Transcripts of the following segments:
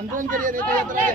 आंदोलन करिए रेडियो यात्रा के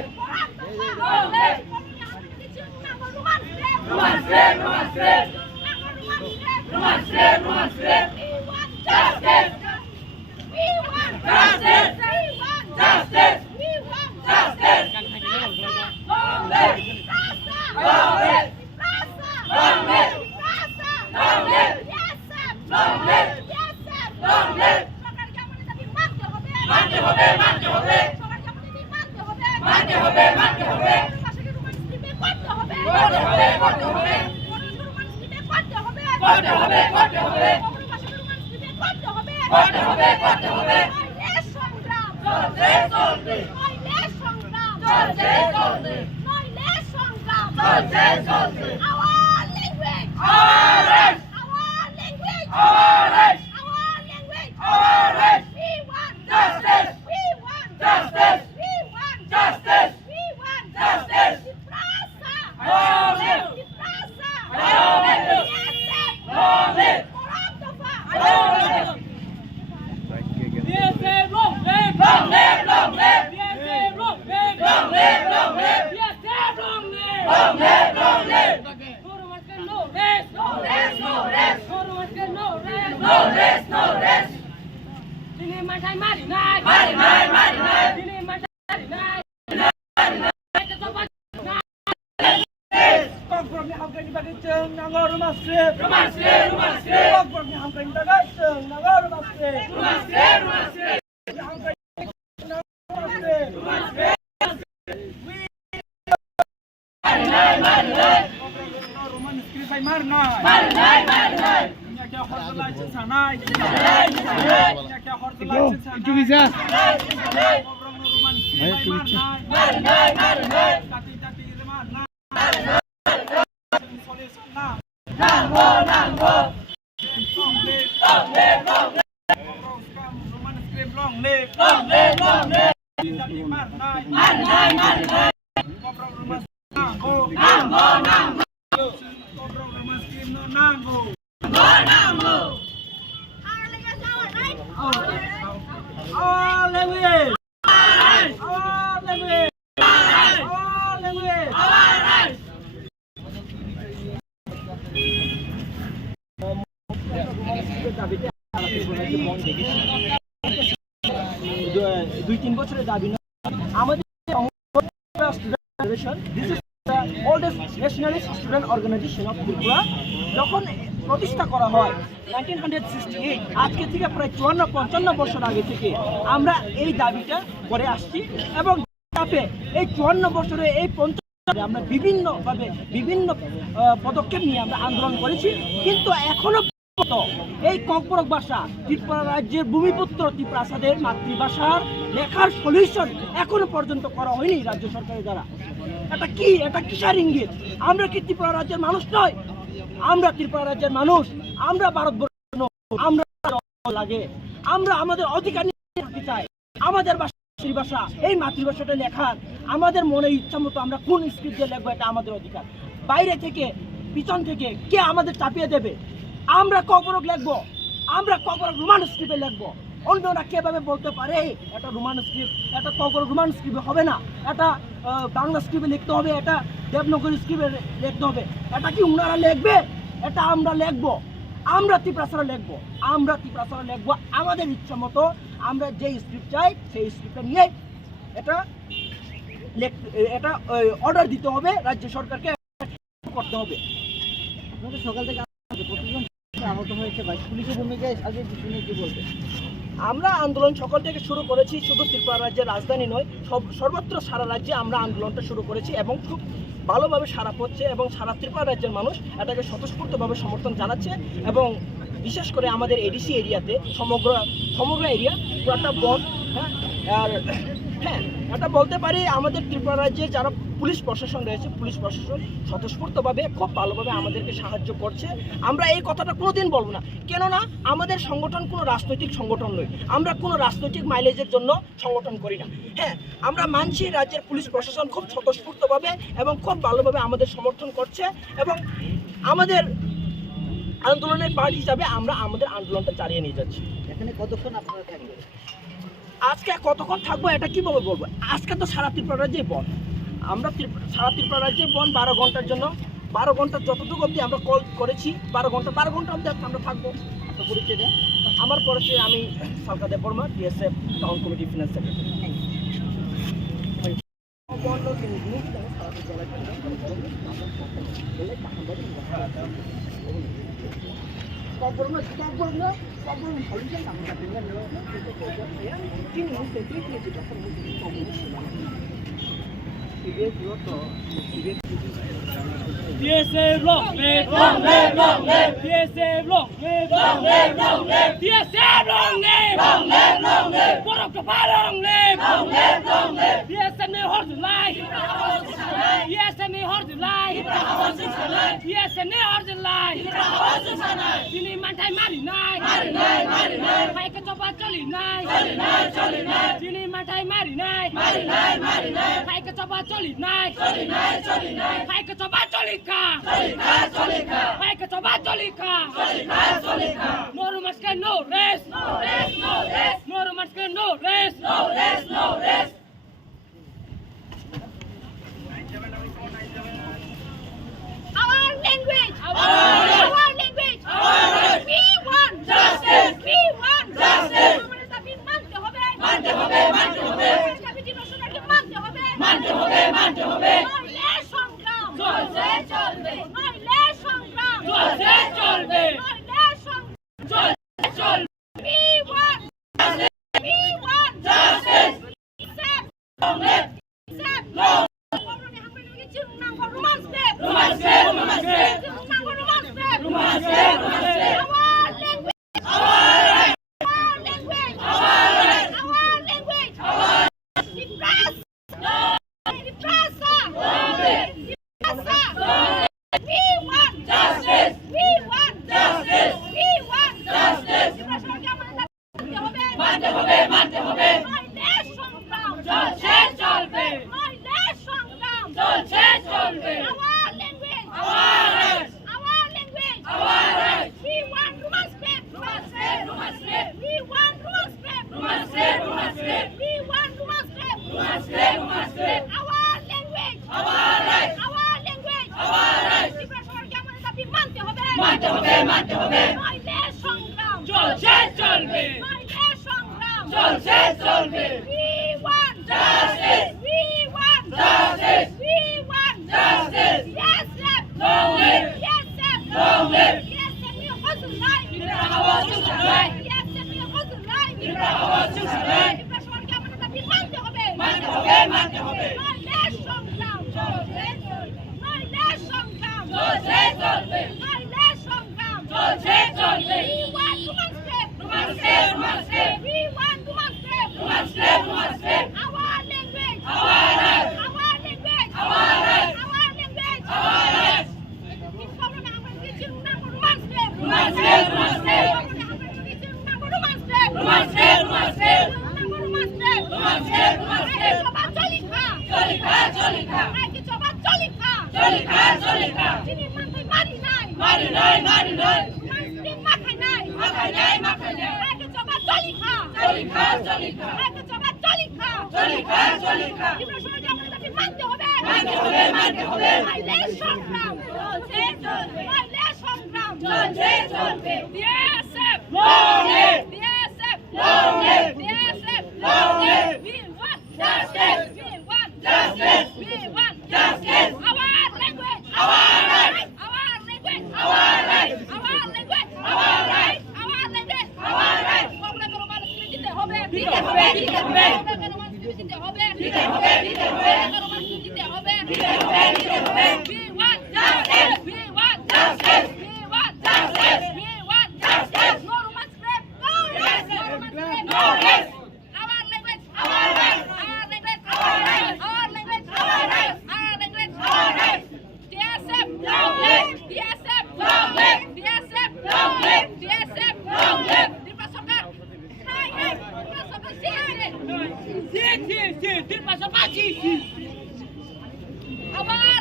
Roman Script This is the oldest nationalist student organization of Tripura. যখন প্রতিষ্ঠা করা হয় 1968 আজকে থেকে প্রায় 54-55 বছর আগে থেকে আমরা এই দাবিটা করে আসছি এবং এই 54 বছরে এই 50 আমরা বিভিন্নভাবে বিভিন্ন পদক্ষেপ নিয়ে আমরা আন্দোলন করেছি, কিন্তু এখনো এই ককবরক ভাষা ত্রিপুরা রাজ্যের ভূমিপুত্র ত্রিপ্রাসাদের মাতৃভাষার লেখার সলিউশন এখনো পর্যন্ত করা হয়নি রাজ্য সরকারের দ্বারা। এটা কিসের ইঙ্গিত? আমরা কি ত্রিপুরা রাজ্যের মানুষ নয়? আমরা ত্রিপুরা রাজ্যের মানুষ, আমরা ভারতবর্ষ, আমরা লাগে, আমরা আমাদের অধিকার নিতে চাই। আমাদের মাতৃভাষা, এই মাতৃভাষাটা লেখার আমাদের মনে ইচ্ছা মতো আমরা কোন স্ক্রিপ্ট দিয়ে লিখবো, এটা আমাদের অধিকার। বাইরে থেকে পিছন থেকে কে আমাদের চাপিয়ে দেবে? আমরা ককবরক লিখবো, আমরা ককবরক রোমান স্ক্রিপ্টে লিখবো। অন্যরা কিভাবে বলতে পারে এটা রোমান স্ক্রিপ্ট, এটা ককবরক রোমান স্ক্রিপ্টে হবে না, এটা বাংলা স্ক্রিপ্টে লিখতে হবে, এটা দেবনাগরী স্ক্রিপ্টে লিখতে হবে। এটা কি ওনারা লিখবে? এটা আমরা লিখবো, আমরা ত্রিপ্রাসারা লিখবো, আমরা ত্রিপ্রাসারা লিখবো আমাদের ইচ্ছা মতো। আমরা যে স্ক্রিপ্ট চাই সেই স্ক্রিপ্টটা নিয়ে এটা অর্ডার দিতে হবে, রাজ্য সরকারকে করতে হবে। আপনাদের সকাল থেকে আহত হয়েছে ভাই, পুলিশের ভূমিকায় আগে কিছু নিয়ে কি বলবে? আমরা আন্দোলন সকাল থেকে শুরু করেছি, শুধু ত্রিপুরা রাজ্যের রাজধানী নয়, সর্বত্র সারা রাজ্যে আমরা আন্দোলনটা শুরু করেছি এবং খুব ভালোভাবে সাড়া পড়ছে এবং সারা ত্রিপুরা রাজ্যের মানুষ এটাকে স্বতঃস্ফূর্তভাবে সমর্থন জানাচ্ছে এবং বিশেষ করে আমাদের এডিসি এরিয়াতে সমগ্র এরিয়া পুরোটা বন। হ্যাঁ, আর হ্যাঁ, এটা বলতে পারি আমাদের ত্রিপুরা রাজ্যে যারা পুলিশ প্রশাসন রয়েছে, পুলিশ প্রশাসন স্বতঃস্ফূর্তভাবে খুব ভালোভাবে আমাদেরকে সাহায্য করছে। আমরা এই কথাটা কোনোদিন বলবো না, কেননা আমাদের সংগঠন কোনো রাজনৈতিক সংগঠন নয়, আমরা কোনো রাজনৈতিক মাইলেজের জন্য সংগঠন করি না। হ্যাঁ, আমরা মানছি রাজ্যের পুলিশ প্রশাসন খুব স্বতঃস্ফূর্তভাবে এবং খুব ভালোভাবে আমাদের সমর্থন করছে, এবং আমাদের আন্দোলনের পার্ট হিসাবে আমরা আমাদের আন্দোলনটা চালিয়ে নিয়ে যাচ্ছি। এখানে কতক্ষণ আপনারা থাকবেন? আজকে কতক্ষণ থাকবো এটা কীভাবে বলবো? আজকে তো সারা ত্রিপুরা রাজ্যে বন্ধ, আমরা সারা ত্রিপুরা রাজ্যে বন্ধ 12 ঘন্টার জন্য। 12 ঘন্টা যতটুকু অবধি আমরা কল করেছি, 12 ঘন্টা অবধি আমরা থাকবো। আপনার পরিচয়টা? আমার পরিচয়, আমি Salkadeb Barma, TSF town committee finance secretary. TSF long live, long live, long live. TSF long live, long live, long live. TSF long live, long live, long live. Borok Kapal long live, long live, long live. TSF ne hold the line, TSF ne hold the line, TSF ne hold the line. Sini mantai mari nai, hai ke coba coli nai, sini mantai mari nai, hai ke coba coli nai, hai ke coba coli ka, hai ke coba coli ka. No romance can no rest, no romance can no rest, no rest. Our language, our language, we want justice, we want justice. আমাদের দাবি মানতে হবে, মানতে হবে, মানতে হবে। দাবি দিবসটাকে মানতে হবে, মানতে হবে, মানতে হবে। নইলে সংগ্রাম চলছে চলবে, নইলে সংগ্রাম চলছে চলবে, নইলে সংগ্রাম চলছে চলবে। We want justice, we want justice. Accept, accept, no. Roman Script, Roman Script, Roman Script. Roman Script, Roman Script, Roman Script. Our language, our language, our language, our repress, repressor, repressor. We want justice, we want justice, we want justice. Repressionকে আমাদের মানতে হবে, মানতে হবে। নইলে সংগ্রাম চলছে চলবে, নইলে সংগ্রাম চলছে চলবে। Our language, our rights, our language, our rights. We want Roman Script, Roman Script, Roman Script. We want Roman Script, Roman Script, Roman Script. We want Roman Script, Roman Script, Roman Script. Our language, our rights, our language, our rights. repressionকে আমাদের দাবি মানতে হবে, মানতে হবে, মানতে হবে। নইলে সংগ্রাম চলছে চলবে, নইলে সংগ্রাম চলছে চলবে। We want justice, we want justice, we want justice. Yes, sir. Long live. Yes, sir. Long live. Yes, sir. We hustle life. Yes, sir. We hustle life. repressionকে আমাদের দাবি মানতে হবে, মানতে হবে, মানতে হবে। নইলে সংগ্রাম চলছে চলবে, নইলে সংগ্রাম চলছে চলবে, নইলে সংগ্রাম চলছে চলবে। We want Roman Script, Roman Script, Roman Script. We want Roman Script, Roman Script, Roman Script. Our language, our rights, our language, our rights, our language, our rights. Roman Script, Roman Script, Roman Script. Roman Script, Roman Script, Roman Script. Roman Script, Roman Script, Roman Script. coba colica, colica, colica. Hai ke coba colica, colica, colica. Sini mantai mari nai, mari nai, mari nai. Mantai makai nai, makai nai, makai nai. Hai ke coba colica, colica, colica. Hai ke coba colica, colica, colica. repressionকে আমাদের দাবি মানতে হবে, মানতে হবে, মানতে হবে। নইলে সংগ্রাম চলছে চলবে, নইলে সংগ্রাম চলছে চলবে। TSF long live, TSF long live, TSF long live. We want justice, we want justice, we want justice. Our language, our rights, our language, our rights, our language, our rights, our language, our rights. আপনাকে Roman script দিতে হবে, দিতে হবে, দিতে হবে। আপনাকে Roman script দিতে হবে, দিতে হবে, দিতে হবে। আপনাকে রোমান স্ক্রিপ্ট দিতে হবে, দিতে হবে, দিতে হবে। We want justice, we want justice, we want justice, we want justice. Our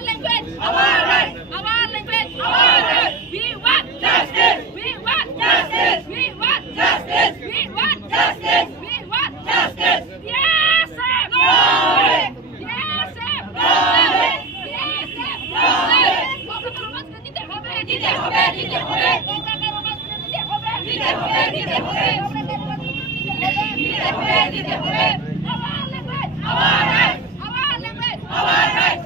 language, our rights, our language, our rights. We want justice. We want justice. We want justice. We want justice. We want justice. Yes, sir. Glory. Yes, sir. Glory. Yes, sir. Glory. দিতে হবে, দিতে হবে, দিতে হবে। দিতে হবে, দিতে হবে, দিতে হবে। দিতে হবে, দিতে হবে। Our language, our rights, our language, our rights.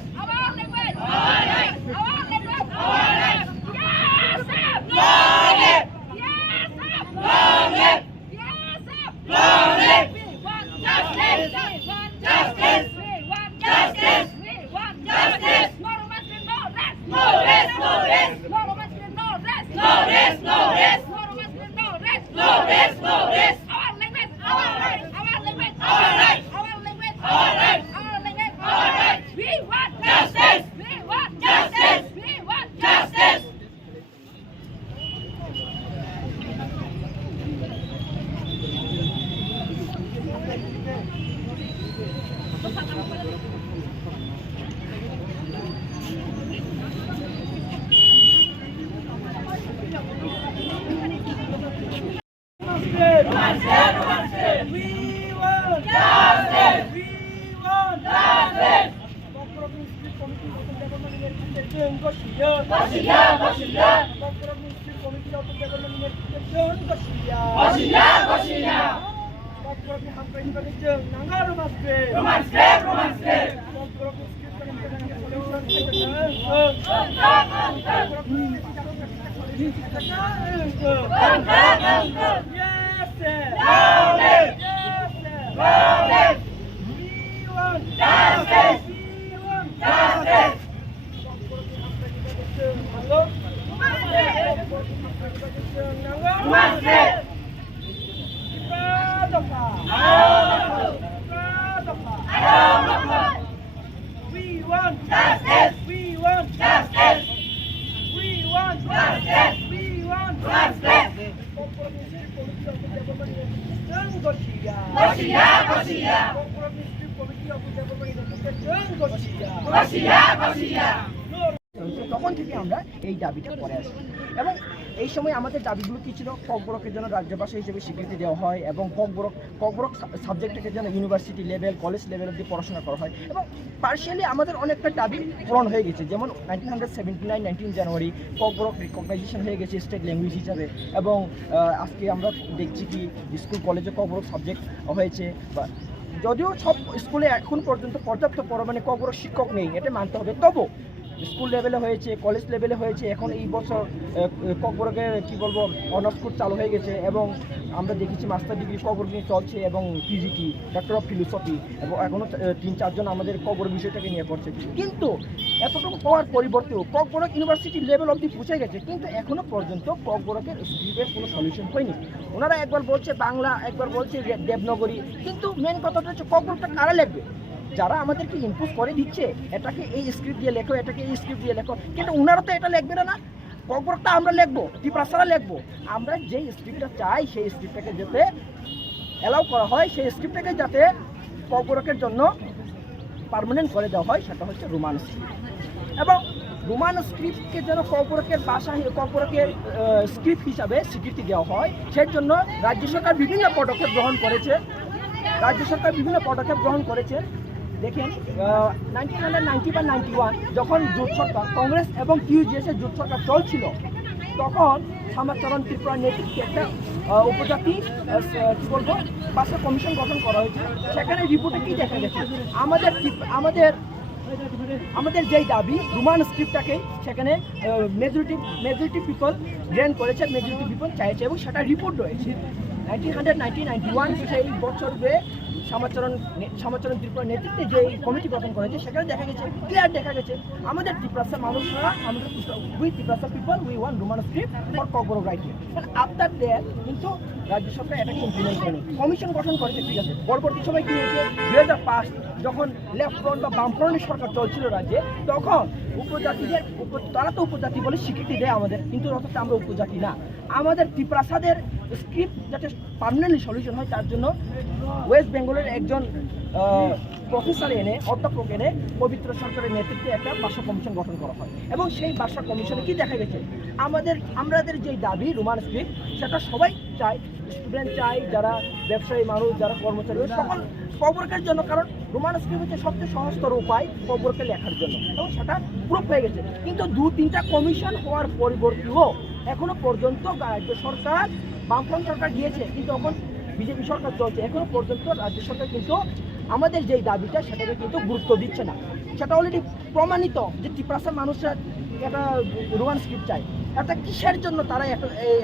Roman Script, Roman Script. We want justice. We want justice. We want justice. We want justice. তখন থেকে আমরা এই দাবিটা করে আসি এবং এই সময় আমাদের দাবিগুলো কি ছিল? ককবরকের জন্য রাজ্য ভাষা হিসেবে স্বীকৃতি দেওয়া হয় এবং ককবরক সাবজেক্টটাকে যেন ইউনিভার্সিটি লেভেল কলেজ লেভেল অবধি পড়াশোনা করা হয় এবং পার্শিয়ালি আমাদের অনেকটা দাবি পূরণ হয়ে গেছে। যেমন 1979 জানুয়ারি ককবরক রিকগনাইজেশন হয়ে গেছে স্টেট ল্যাঙ্গুয়েজ হিসাবে এবং আজকে আমরা দেখছি কি স্কুল কলেজে ককবরক সাবজেক্ট হয়েছে। বা যদিও সব স্কুলে এখন পর্যন্ত পর্যাপ্ত পরিমাণে ককবরক শিক্ষক নেই, এটা মানতে হবে, তবু স্কুল লেভেলে হয়েছে, কলেজ লেভেলে হয়েছে। এখন এই বছর ককবরকের কি বলবো অনার্স কোর্স চালু হয়ে গেছে এবং আমরা দেখেছি মাস্টার ডিগ্রি ককবরক নিয়ে চলছে এবং পিজিটি ডক্টর অফ ফিলোসফি এবং এখনও 3-4 জন আমাদের ককবরক বিষয়টাকে নিয়ে পড়ছে। কিন্তু এতটুকু হওয়ার পরিবর্তেও ককবরক ইউনিভার্সিটি লেভেল অবধি পৌঁছে গেছে, কিন্তু এখনও পর্যন্ত ককবরকের স্ক্রিপ্টের কোনো সলিউশন হয়নি। ওনারা একবার বলছে বাংলা, একবার বলছে দেবনগরী, কিন্তু মেন কথাটা হচ্ছে ককবরকটা কারা লিখবে? যারা আমাদেরকে ইম্পোজ করে দিচ্ছে এটাকে এই স্ক্রিপ্ট দিয়ে লেখো, এটাকে এই স্ক্রিপ্ট দিয়ে লেখো, কিন্তু ওনারা তো এটা লিখবে না। ককবরকটা আমরা লিখবো, ত্রিপ্রাসারা লিখবো। আমরা যেই স্ক্রিপ্টটা চাই সেই স্ক্রিপ্টটাকে যাতে অ্যালাউ করা হয়, সেই স্ক্রিপ্টটাকে যাতে ককবরকের জন্য পার্মানেন্ট করে দেওয়া হয়, সেটা হচ্ছে রোমান স্ক্রিপ্ট। এবং রোমান স্ক্রিপ্টকে যেন ককবরকের ভাষা, ককবরকের স্ক্রিপ্ট হিসাবে স্বীকৃতি দেওয়া হয়, সেই জন্য রাজ্য সরকার বিভিন্ন পদক্ষেপ গ্রহণ করেছে। দেখেন 1990 বা 91 যখন জোট সরকার, কংগ্রেস এবং কিউজিএসের জোট সরকার চলছিল, তখন শ্যামাচরণ ত্রিপুরার নেতৃত্বে একটা উপজাতি কি বলবো ভাষা কমিশন গঠন করা হয়েছে। সেখানে রিপোর্টে কি দেখা গেছে, আমাদের যেই দাবি রোমান স্ক্রিপ্টটাকে সেখানে মেজরিটি পিপল গ্র্যান্ট করেছে, মেজরিটি পিপল চাইছে এবং সেটা রিপোর্ট রয়েছে। 1991 সেই বছরে শ্যামাচরণ ত্রিপুরার নেতৃত্বে যে কমিটি গঠন করেছে সেখানে ক্লিয়ার দেখা গেছে আমাদের ত্রিপুরার মানুষরা, we Tripura people we want Roman script for Kokborok writing. After that কিন্তু রাজ্য সরকার এটাকে ইমপ্লিমেন্ট করেনি, কমিশন গঠন করেছে, ঠিক আছে। পরবর্তী সময় কি হয়েছে, 2005 যখন লেফট ফ্রন্ট বা বামফ্রন্টের সরকার চলছিল রাজ্যে, তখন উপজাতিদের তারা তো উপজাতি বলে স্বীকৃতি দেয় আমাদের, কিন্তু অথচ আমরা উপজাতি না। আমাদের ত্রিপ্রাসাদের স্ক্রিপ্ট যাতে পার্মানেন্টলি সলিউশন হয় তার জন্য ওয়েস্ট বেঙ্গল বেঙ্গলের একজন প্রফেসর এনে অধ্যাপক এনে পবিত্র সরকারের নেতৃত্বে একটা ভাষা কমিশন গঠন করা হয় এবং সেই ভাষা কমিশনে কি দেখা গেছে আমাদের যে দাবি রোমান স্ক্রিপ্ট সেটা সবাই চায়, স্টুডেন্ট চায়, যারা ব্যবসায়ী মানুষ, যারা কর্মচারী, সকল কবরকের জন্য, কারণ রোমান স্ক্রিপ্ট হচ্ছে সবচেয়ে সহজতর উপায় কবরকে লেখার জন্য এবং সেটা প্রুফ হয়ে গেছে। কিন্তু 2-3টা কমিশন হওয়ার পরিবর্তেও এখনো পর্যন্ত রাজ্য সরকার, বামফ্রন্ট সরকার গিয়েছে কিন্তু এখন বিজেপি সরকার চলছে, এখনো পর্যন্ত রাজ্য সরকার কিন্তু আমাদের যেই দাবিটা সেটাকে কিন্তু গুরুত্ব দিচ্ছে না। সেটা অলরেডি প্রমাণিত যে ত্রিপুরার মানুষরা একটা রোমান স্ক্রিপ্ট চায়। এটা কিসের জন্য তারা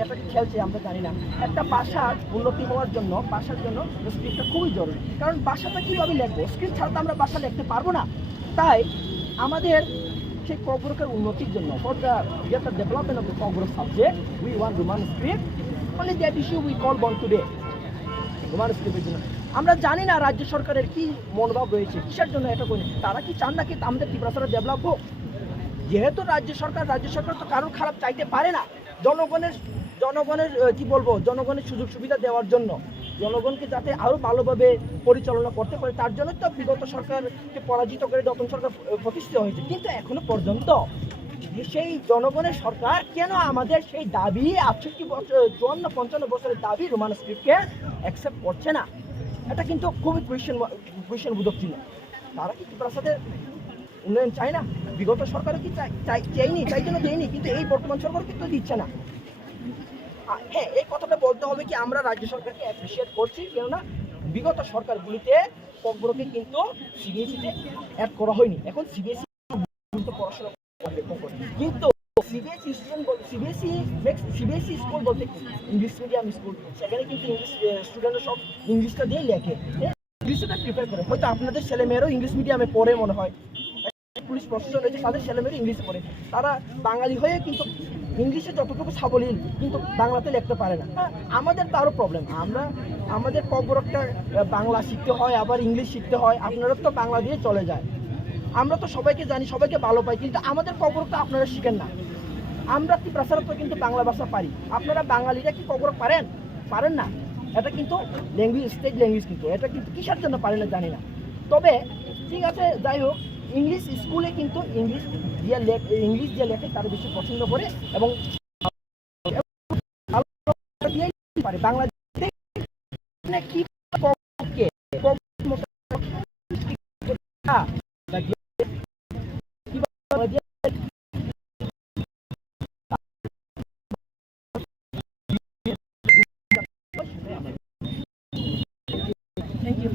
এটাকে খেলছে আমরা জানি না। একটা ভাষার উন্নতি হওয়ার জন্য, ভাষার জন্য স্ক্রিপ্টটা খুবই জরুরি, কারণ ভাষাটা কীভাবে লিখবো, স্ক্রিপ্ট ছাড়া তো আমরা ভাষা লিখতে পারবো না। তাই আমাদের সেই কবরকের উন্নতির জন্য, for the development of the Kokborok subject, we want Roman script. Only that issue we call on today Roman স্ক্রিপ্টের জন্য। আমরা জানি না রাজ্য সরকারের কি মনোভাব রয়েছে, কিসের জন্য এটা করে। তারা কি চান না কি আমাদের ত্রিপুরা ডেভেলপ হোক? যেহেতু রাজ্য সরকার তো কারোর খারাপ চাইতে পারে না। জনগণের কি বলবো, জনগণের সুযোগ সুবিধা দেওয়ার জন্য, জনগণকে যাতে আরও ভালোভাবে পরিচালনা করতে পারে তার জন্য তো বিগত সরকারকে পরাজিত করে নতুন সরকার প্রতিষ্ঠিত হয়েছে। কিন্তু এখনো পর্যন্ত সেই জনগণের সরকার কেন আমাদের সেই দাবি 68 বছর, 54-55 বছরের দাবি রোমান স্ক্রিপ্টকে অ্যাকসেপ্ট করছে না? এটা কিন্তু খুবই কোয়েশ্চেন বোধক ছিল। তারা কি ত্রিপুরার উন্নয়ন চায় না? বিগত সরকারও কি চাইনি, তাই জন্য দেয়নি, কিন্তু এই বর্তমান সরকার কিন্তু দিচ্ছে না। হ্যাঁ, এই কথাটা বলতে হবে কি আমরা রাজ্য সরকারকে অ্যাপ্রিসিয়েট করছি, কেননা বিগত সরকারগুলিতে কবরকে কিন্তু সিবিএসইতে অ্যাড করা হয়নি। এখন সিবিএসই পড়াশোনা কিন্তু সিবিএসই স্কুল বলতে ইংলিশ মিডিয়াম স্কুল, সেখানে কিন্তু ইংলিশ স্টুডেন্টরা সব ইংলিশটা দিয়ে লেখে, ইংলিশটা প্রিপেয়ার করে। হয়তো আপনাদের ছেলেমেয়েরাও ইংলিশ মিডিয়ামে পড়ে মনে হয়, পুলিশ প্রশাসন রয়েছে তাদের ছেলেমেয়েরা ইংলিশ পড়ে, তারা বাঙালি হয়ে কিন্তু ইংলিশে যতটুকু সাবলীল কিন্তু বাংলাতে লিখতে পারে না। আমাদের তো আরও প্রবলেম, আমাদের কবরকটা বাংলা শিখতে হয়, আবার ইংলিশ শিখতে হয়, আপনারা তো বাংলা দিয়ে চলে যায়। আমরা তো সবাইকে জানি, সবাইকে ভালো পাই, কিন্তু আমাদের কবরকটা আপনারা শিখেন না। আমরা ত্রিপুরা তো কিন্তু বাংলা ভাষা পারি, আপনারা বাঙালিরা কি কবরক পারেন না? এটা কিন্তু ল্যাঙ্গুয়েজ, স্টেট ল্যাঙ্গুয়েজ, কিন্তু এটা কিন্তু কিসের জন্য পারে না জানি না। তবে ঠিক আছে, যাই হোক, ইংলিশ স্কুলে কিন্তু ইংলিশ দিয়ে লেখে তারা বেশি পছন্দ করে এবং পারে বাংলা কি thank you.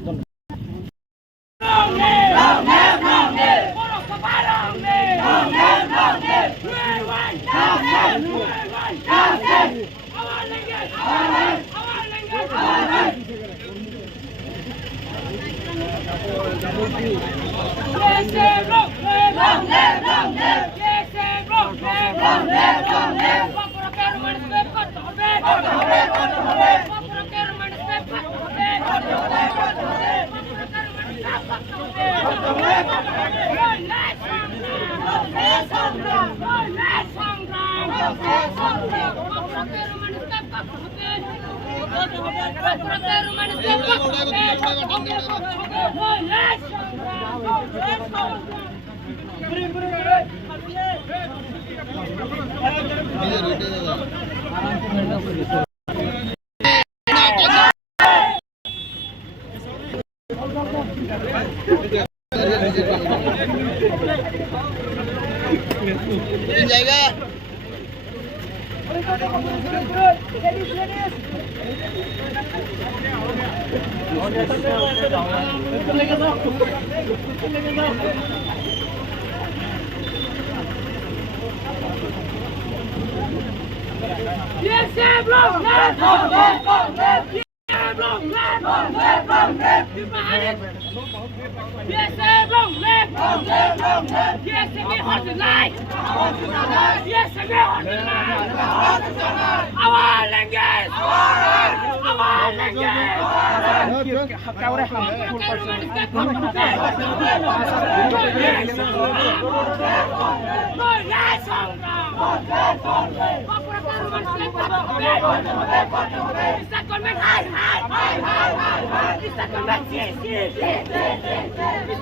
Settlement CC.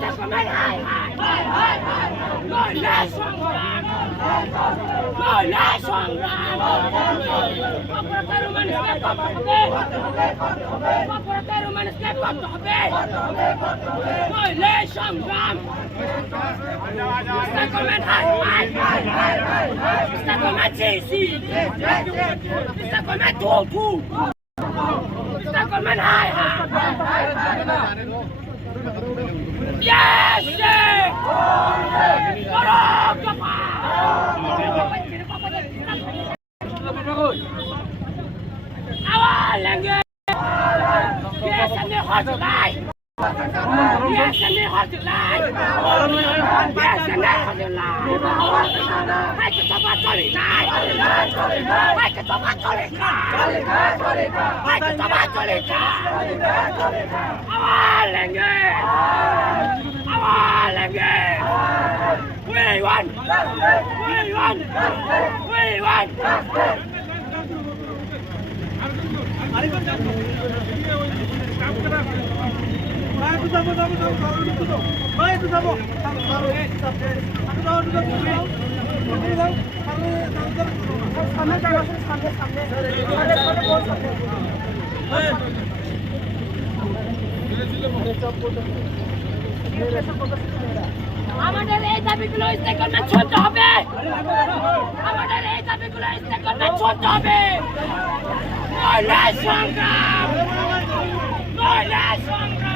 Settlement হাই নইলে সংগ্রাম নইলে সংগ্রাম অপরাধের মানুষকে করতে হবে অপরাধের মানুষকে করতে হবে নইলে সংগ্রাম Settlement হাই Settlement CC Settlement to Settlement হাই Yes, sir! Our language! Yes, and the hot light! Yes, and the hot light! Yes, and the hot light! I can talk about Johnny Guy! I can talk about Johnny Guy! I can talk about Johnny Guy! Our language! Our language! We won! We won! We won! আমাদের এই দাবিগুলো স্টেকমেন্ট শুনতে হবে আমাদের এই দাবিগুলো স্টেকমেন্ট শুনতে হবে নইলে সংগ্রাম নইলে সংগ্রাম